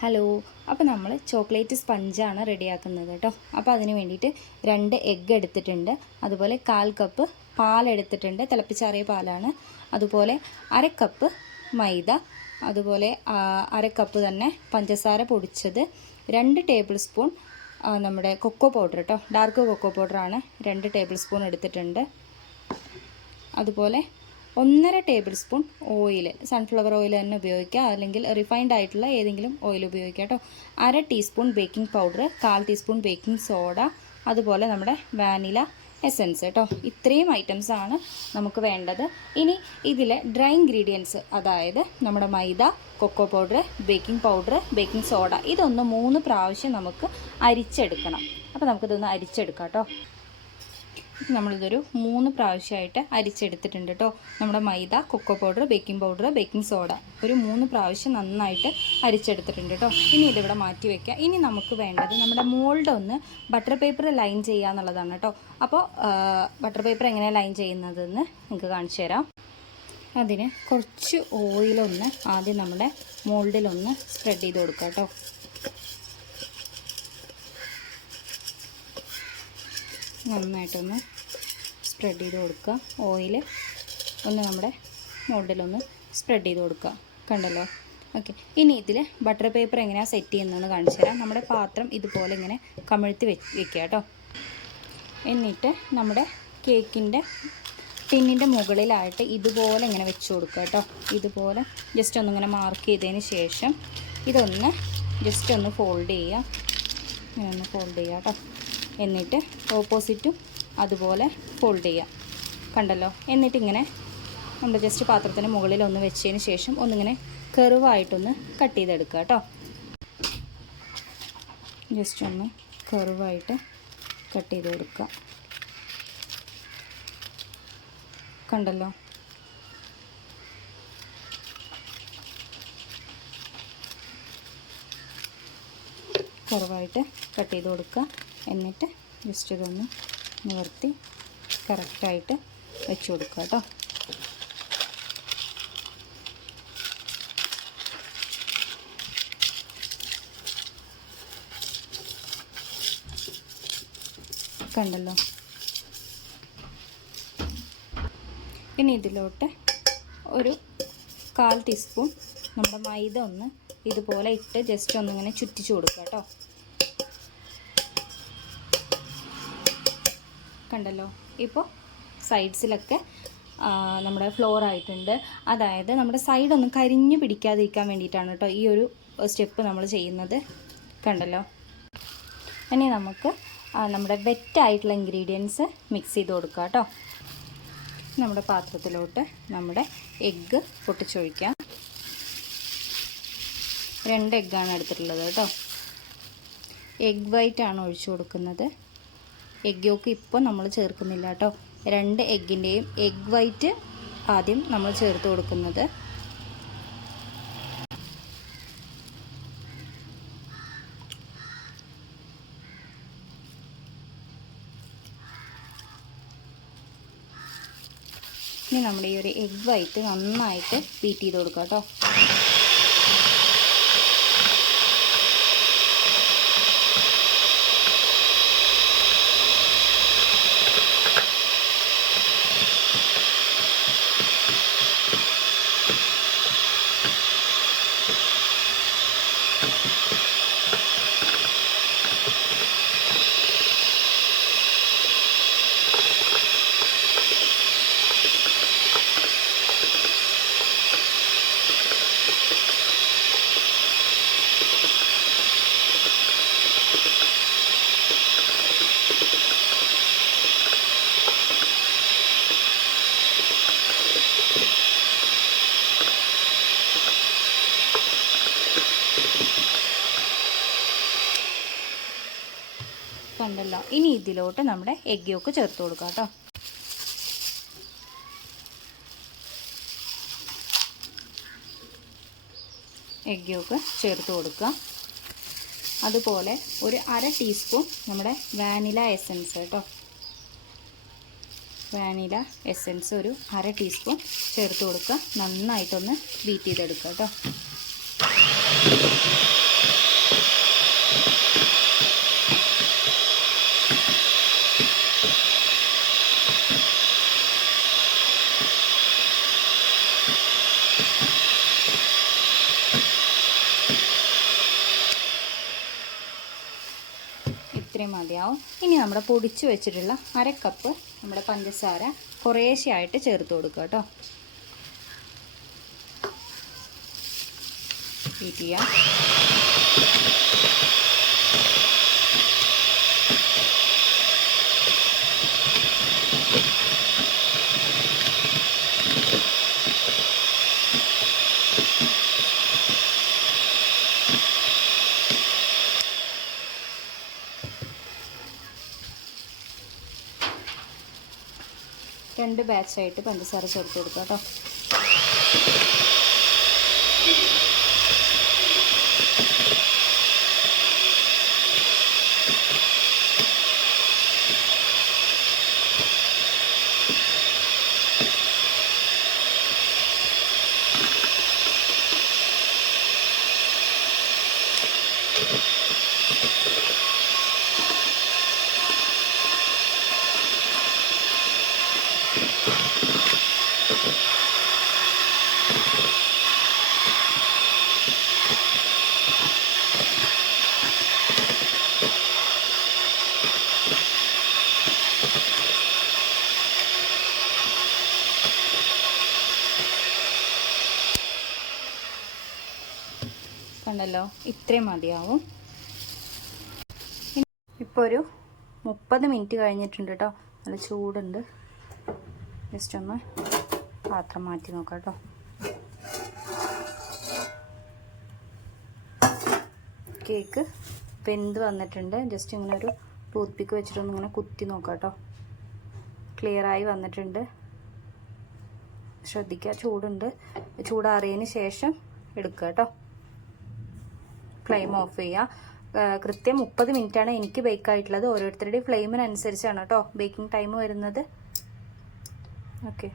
Hello, അപ്പോൾ നമ്മൾ chocolate സ്പഞ്ചാണ് റെഡിയാക്കുന്നത് കേട്ടോ. അപ്പോൾ അതിന് വേണ്ടിയിട്ട് 2 എഗ്ഗ് എടുത്തിട്ടുണ്ട്, അതുപോലെ 1/4 കപ്പ് പാലെടുത്തിട്ടുണ്ട്, തിളപ്പിച്ചാറിയ പാലാണ്. അതുപോലെ 1/2 കപ്പ് മൈദ, അതുപോലെ 1/2 കപ്പ് തന്നെ പഞ്ചസാര പൊടിച്ചത്, 2 ടേബിൾ സ്പൂൺ നമ്മുടെ കൊക്കോ പൗഡർ കേട്ടോ, ഡാർക്ക് കൊക്കോ പൗഡറാണ് 2 ടേബിൾ സ്പൂൺ എടുത്തിട്ടുണ്ട്. അതുപോലെ 1.5 table spoon oil, sunflower oil തന്നെ ഉപയോഗിക്കുക, അല്ലെങ്കിൽ റിഫൈൻഡ് ആയിട്ടുള്ള ഏതെങ്കിലും ഓയിൽ ഉപയോഗിക്കുക കേട്ടോ. 1/2 teaspoon baking powder, 1/4 teaspoon baking soda, അതുപോലെ നമ്മുടെ വാനില എസൻസ് കേട്ടോ. ഇത്രയും ഐറ്റംസ് ആണ് നമുക്ക് വേണ്ടത്. ഇനി ഇതിലെ ഡ്രൈ ഇൻഗ്രീഡിയൻസ്, അതായത് നമ്മുടെ maida, cocoa powder, baking powder, baking soda, ഇതൊന്ന് 3 പ്രാവശ്യം നമുക്ക് അരിച്ചെടുക്കണം. അപ്പോൾ നമുക്കിതൊന്ന് അരിച്ചെടുക്കാം കേട്ടോ. നമ്മളിതൊരു 3 പ്രാവശ്യമായിട്ട് അരിച്ചെടുത്തിട്ടുണ്ട് കേട്ടോ. നമ്മുടെ maida, cocoa powder, baking powder, baking soda ഒരു 3 പ്രാവശ്യം നന്നായിട്ട് അരിച്ചെടുത്തിട്ടുണ്ട് കേട്ടോ. ഇനി ഇതിവിടെ മാറ്റി വയ്ക്കുക. ഇനി നമുക്ക് വേണ്ടത് നമ്മുടെ മോൾഡ് ഒന്ന് ബട്ടർ പേപ്പർ ലൈൻ ചെയ്യുക എന്നുള്ളതാണ് കേട്ടോ. അപ്പോൾ ബട്ടർ പേപ്പർ എങ്ങനെയാണ് ലൈൻ ചെയ്യുന്നതെന്ന് നിങ്ങൾക്ക് കാണിച്ചു തരാം. അതിന് കുറച്ച് ഓയിലൊന്ന് ആദ്യം നമ്മുടെ മോൾഡിലൊന്ന് സ്പ്രെഡ് ചെയ്ത് കൊടുക്കുക കേട്ടോ. നന്നായിട്ടൊന്ന് സ്പ്രെഡ് ചെയ്ത് കൊടുക്കുക. ഓയിൽ ഒന്ന് നമ്മുടെ മോൾഡിലൊന്ന് സ്പ്രെഡ് ചെയ്ത് കൊടുക്കുക. കണ്ടല്ലോ? ഓക്കെ. ഇനി ഇതിൽ ബട്ടർ പേപ്പർ എങ്ങനെയാണ് സെറ്റ് ചെയ്യുന്നതെന്ന് കാണിച്ചു തരാം. നമ്മുടെ പാത്രം ഇതുപോലെ ഇങ്ങനെ കമിഴ്ത്തി വെക്കുക കേട്ടോ. എന്നിട്ട് നമ്മുടെ കേക്കിൻ്റെ ടിന്നിൻ്റെ മുകളിലായിട്ട് ഇതുപോലെ ഇങ്ങനെ വെച്ച് കൊടുക്കുക കേട്ടോ. ഇതുപോലെ ജസ്റ്റ് ഒന്നിങ്ങനെ മാർക്ക് ചെയ്തതിന് ശേഷം ഇതൊന്ന് ജസ്റ്റ് ഒന്ന് ഫോൾഡ് ചെയ്യുക. ഇങ്ങനെ ഒന്ന് ഫോൾഡ് ചെയ്യുക കേട്ടോ. എന്നിട്ട് ഓപ്പോസിറ്റും അതുപോലെ ഫോൾഡ് ചെയ്യുക. കണ്ടല്ലോ? എന്നിട്ടിങ്ങനെ നമ്മൾ ജസ്റ്റ് പാത്രത്തിന് മുകളിൽ ഒന്ന് വെച്ചതിന് ശേഷം ഒന്നിങ്ങനെ കർവായിട്ടൊന്ന് കട്ട് ചെയ്തെടുക്കുക കേട്ടോ. ജസ്റ്റ് ഒന്ന് കർവായിട്ട് കട്ട് ചെയ്ത് കൊടുക്കുക. കണ്ടല്ലോ? കർവായിട്ട് കട്ട് ചെയ്ത് കൊടുക്കുക. എന്നിട്ട് ജസ്റ്റ് ഇതൊന്ന് നിവർത്തി കറക്റ്റായിട്ട് വെച്ച് കൊടുക്കുക കേട്ടോ. കണ്ടല്ലോ? ഇനി ഇതിലോട്ട് ഒരു 1/4 ടീസ്പൂൺ നമ്മുടെ മൈദ ഒന്ന് ഇതുപോലെ ഇട്ട് ജസ്റ്റ് ഒന്നിങ്ങനെ ചുറ്റിച്ച് കൊടുക്കുക കേട്ടോ. കണ്ടല്ലോ? ഇപ്പോൾ സൈഡ്സിലൊക്കെ നമ്മുടെ ഫ്ലോർ ആയിട്ടുണ്ട്. അതായത് നമ്മുടെ സൈഡൊന്നും കരിഞ്ഞു പിടിക്കാതിരിക്കാൻ വേണ്ടിയിട്ടാണ് കേട്ടോ ഈ ഒരു സ്റ്റെപ്പ് നമ്മൾ ചെയ്യുന്നത്. കണ്ടല്ലോ? ഇനി നമുക്ക് നമ്മുടെ വെറ്റായിട്ടുള്ള ഇൻഗ്രീഡിയൻസ് മിക്സ് ചെയ്ത് കൊടുക്കുക കേട്ടോ. നമ്മുടെ പാത്രത്തിലോട്ട് നമ്മുടെ എഗ്ഗ് പൊട്ടിച്ചൊഴിക്കാം. 2 എഗ്ഗാണ് എടുത്തിട്ടുള്ളത് കേട്ടോ. എഗ് വൈറ്റാണ് ഒഴിച്ചു കൊടുക്കുന്നത്. എഗ് യോക്ക് ഇപ്പോൾ നമ്മൾ ചേർക്കുന്നില്ല കേട്ടോ. 2 എഗ്ഗിൻ്റെയും എഗ് വൈറ്റ് ആദ്യം നമ്മൾ ചേർത്ത് കൊടുക്കുന്നത്. ഇനി നമ്മുടെ ഈ ഒരു എഗ് വൈറ്റ് നന്നായിട്ട് ബീറ്റ് ചെയ്ത് കൊടുക്കുക കേട്ടോ. കണ്ടല്ലോ? ഇനി ഇതിലോട്ട് നമ്മുടെ എഗ് യോക്ക് ചേർത്ത് കൊടുക്കാം കേട്ടോ. എഗ് യോക്ക് ചേർത്ത് കൊടുക്കുക. അതുപോലെ ഒരു 1/2 ടീസ്പൂൺ നമ്മുടെ വാനില എസൻസ് കേട്ടോ. വാനില എസൻസ് ഒരു 1/2 ടീസ്പൂൺ ചേർത്ത് കൊടുക്കുക. നന്നായിട്ടൊന്ന് ബീറ്റ് ചെയ്തെടുക്കുക കേട്ടോ. ഇത്രയും മതിയാവും. ഇനി നമ്മുടെ പൊടിച്ച് വെച്ചിട്ടുള്ള 1/2 കപ്പ് നമ്മുടെ പഞ്ചസാര കുറേശ്ശെയായിട്ട് ചേർത്ത് കൊടുക്കുക കേട്ടോ. ബീറ്റ് ചെയ്യാം. രണ്ട് ബാച്ചായിട്ട് പഞ്ചസാര ചേർത്ത് കൊടുക്കുക കേട്ടോ. കണ്ടല്ലോ, ഇത്രയും മതിയാവും. ഇപ്പോൾ ഒരു 30 മിനിറ്റ് കഴിഞ്ഞിട്ടുണ്ട് കേട്ടോ. നല്ല ചൂടുണ്ട്. ജസ്റ്റ് ഒന്ന് പാത്രം മാറ്റി നോക്കാം കേട്ടോ. കേക്ക് വെന്ത് വന്നിട്ടുണ്ട്. ജസ്റ്റ് ഇങ്ങനെ ഒരു ടൂത്ത് പിക്ക് വെച്ചിട്ടൊന്ന് ഇങ്ങനെ കുത്തി നോക്കാം കേട്ടോ. ക്ലിയറായി വന്നിട്ടുണ്ട്. ശ്രദ്ധിക്കുക, ചൂടുണ്ട്. ചൂടാറിയതിന് ശേഷം എടുക്കുക കേട്ടോ. ഫ്ലെയിം ഓഫ് ചെയ്യുക. കൃത്യം 30 മിനിറ്റാണ് എനിക്ക് ബേക്ക് ആയിട്ടുള്ളത്. ഓരോരുത്തരുടെയും ഫ്ലെയിമിനനുസരിച്ചാണ് കേട്ടോ ബേക്കിംഗ് ടൈം വരുന്നത്. ഓക്കെ.